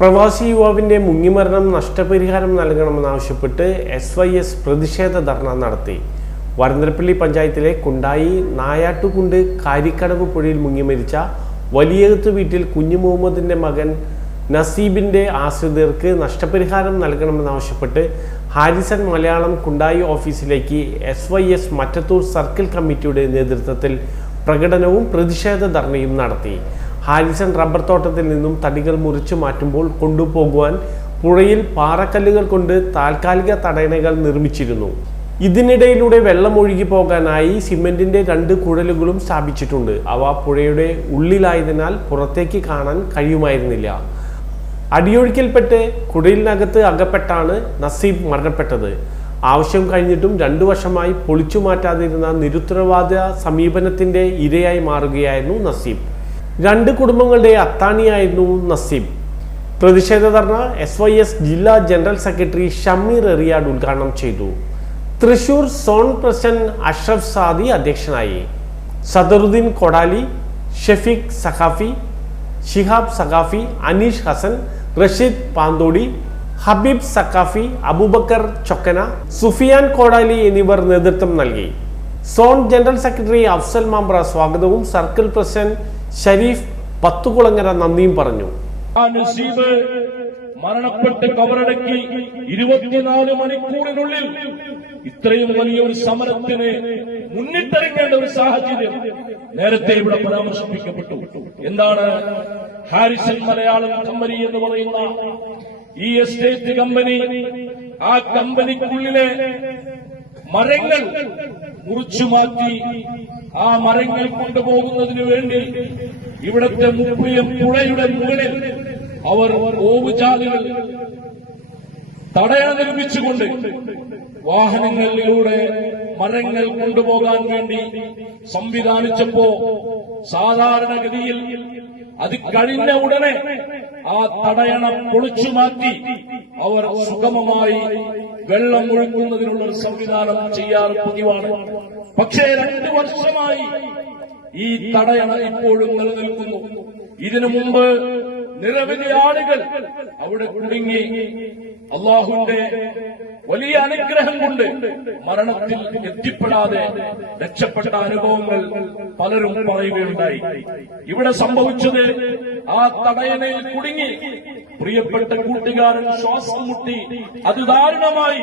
പ്രവാസി യുവാവിന്റെ മുങ്ങിമരണം നഷ്ടപരിഹാരം നൽകണമെന്നാവശ്യപ്പെട്ട് SYS പ്രതിഷേധ ധർണ നടത്തി. വരന്തരപ്പള്ളി പഞ്ചായത്തിലെ കുണ്ടായി നായാട്ടുകുണ്ട് കാരിക്കടവ് പുഴയിൽ മുങ്ങിമരിച്ച വലിയകത്ത് വീട്ടിൽ കുഞ്ഞു മുഹമ്മദിന്റെ മകൻ നസീബിന്റെ ആശ്രിതർക്ക് നഷ്ടപരിഹാരം നൽകണമെന്നാവശ്യപ്പെട്ട് ഹാരിസൺ മലയാളം കുണ്ടായി ഓഫീസിലേക്ക് SYS മറ്റത്തൂർ സർക്കിൾ കമ്മിറ്റിയുടെ നേതൃത്വത്തിൽ പ്രകടനവും പ്രതിഷേധ ധർണയും നടത്തി. ഹാരിസൺ റബ്ബർ തോട്ടത്തിൽ നിന്നും തടികൾ മുറിച്ചു മാറ്റുമ്പോൾ കൊണ്ടുപോകുവാൻ പുഴയിൽ പാറക്കല്ലുകൾ കൊണ്ട് താൽക്കാലിക തടയണകൾ നിർമ്മിച്ചിരുന്നു. ഇതിനിടയിലൂടെ വെള്ളം ഒഴുകി പോകാനായി സിമെന്റിന്റെ 2 കുഴലുകളും സ്ഥാപിച്ചിട്ടുണ്ട്. അവ പുഴയുടെ ഉള്ളിലായതിനാൽ പുറത്തേക്ക് കാണാൻ കഴിയുമായിരുന്നില്ല. അടിയൊഴുക്കിൽപ്പെട്ട് കുഴലിനകത്ത് അകപ്പെട്ടാണ് നസീബ് മരണപ്പെട്ടത്. ആവശ്യം കഴിഞ്ഞിട്ടും 2 വർഷമായി പൊളിച്ചു മാറ്റാതിരുന്ന നിരുത്തരവാദ സമീപനത്തിന്റെ ഇരയായി മാറുകയായിരുന്നു നസീബ്. 2 കുടുംബങ്ങളുടെ അത്താണിയായിരുന്നു നസീബ്. പ്രതിഷേധ ധർണ SYS ജില്ലാ ജനറൽ സെക്രട്ടറി ഷമീർ എറിയാട് ഉദ്ഘാടനം ചെയ്തു. തൃശൂർ സോൺ പ്രസിഡന്റ് അഷ്റഫ് സാദി അധ്യക്ഷനായി. സദറുദ്ദീൻ കൊടാലി, ഷഫീഖ് സഖാഫി, ഷിഹാബ് സഖാഫി, അനീഷ് ഹസൻ, റഷീദ് പാന്തോടി, ഹബീബ് സഖാഫി, അബൂബക്കർ ചൊക്കന, സുഫിയാൻ കോടാലി എന്നിവർ നേതൃത്വം നൽകി. Zone general secretary Afsal Mambra സ്വാഗതവും സർക്കിൾ പ്രസിഡന്റ് ഷരീഫ് പത്തുകുളങ്ങര നന്ദിയും പറഞ്ഞു. മരണപ്പെട്ട് കബറടക്കി 24 മണിക്കൂറിനുള്ളിൽ ഇത്രയും വലിയൊരു സമരത്തിന് മുന്നിട്ടിറങ്ങേണ്ട ഒരു സാഹചര്യം നേരത്തെ ഇവിടെ പരാമർശിക്കപ്പെട്ടു. എന്താണ് ഹാരിസൺ മലയാളം കമ്പനി എന്ന് പറയുന്ന ഈ എസ്റ്റേറ്റ് കമ്പനി? ആ കമ്പനിക്കുള്ളിലെ മരങ്ങൾ മുറിച്ചു മാറ്റി ആ മരങ്ങൾ കൊണ്ടുപോകുന്നതിനു വേണ്ടി ഇവിടത്തെ മുപ്പിയം പുഴയുടെ മുകളിൽ അവർ ഓവുചാലുകൾ തടയണ നിർമ്മിച്ചുകൊണ്ട് വാഹനങ്ങളിലൂടെ മരങ്ങൾ കൊണ്ടുപോകാൻ വേണ്ടി സംവിധാനിച്ചപ്പോ സാധാരണഗതിയിൽ അത് കഴിഞ്ഞ ഉടനെ ആ തടയണ പൊളിച്ചു മാറ്റി അവർ സുഗമമായി വെള്ളം ഒഴുക്കുന്നതിനുള്ള ഒരു സംവിധാനം ചെയ്യാറ് പതിവാണ്. പക്ഷേ 2 വർഷമായി ഈ തടയണ ഇപ്പോഴും നിലനിൽക്കുന്നു. ഇതിനു മുമ്പ് നിരവധി ആളുകൾ അവിടെ കുടുങ്ങി അള്ളാഹുവിന്റെ വലിയ അനുഗ്രഹം കൊണ്ട് മരണത്തിൽ എത്തിപ്പെടാതെ രക്ഷപ്പെട്ട അനുഭവങ്ങൾ പലരും പറയുകയുണ്ടായി. ഇവിടെ സംഭവിച്ചത് ആ തടയണയിൽ കുടുങ്ങി പ്രിയപ്പെട്ട കൂട്ടുകാരൻ ശ്വാസം മുട്ടി അത് ദാരുണമായി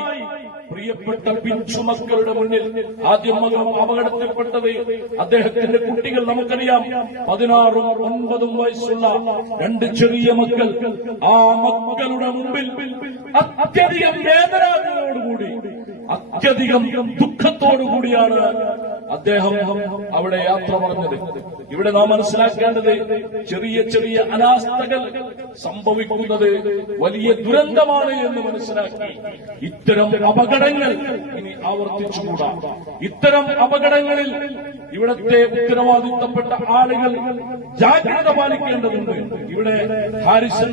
പ്രിയപ്പെട്ട പിഞ്ചുമക്കളുടെ മുന്നിൽ ആദ്യം അപകടത്തിൽപ്പെട്ടത് അദ്ദേഹത്തിന്റെ കുട്ടികൾ നമുക്കറിയാം. 16ഉം 9ഉം വയസ്സുള്ള 2 ചെറിയ മക്കൾ. ആ മക്കളുടെ മുമ്പിൽ അത്യധികം വേദനായോടുകൂടി അത്യധികം ദുഃഖത്തോടുകൂടിയാണ് അദ്ദേഹം അവിടെ യാത്ര പറഞ്ഞത്. ഇവിടെ നാം മനസ്സിലാക്കേണ്ടത് ചെറിയ ചെറിയ അനാസ്ഥകൾ സംഭവിക്കുന്നത് വലിയ ദുരന്തമാണ് എന്ന് മനസ്സിലാക്കി ഇത്തരം അപകടങ്ങൾ ഇനി ആവർത്തിച്ചുകൂടാ. ഇത്തരം അപകടങ്ങളിൽ ഇവിടത്തെ ഉത്തരവാദിത്തപ്പെട്ട ആളുകൾ ജാഗ്രത പാലിക്കേണ്ടതുണ്ട്. ഇവിടെ ഹാരിസൺ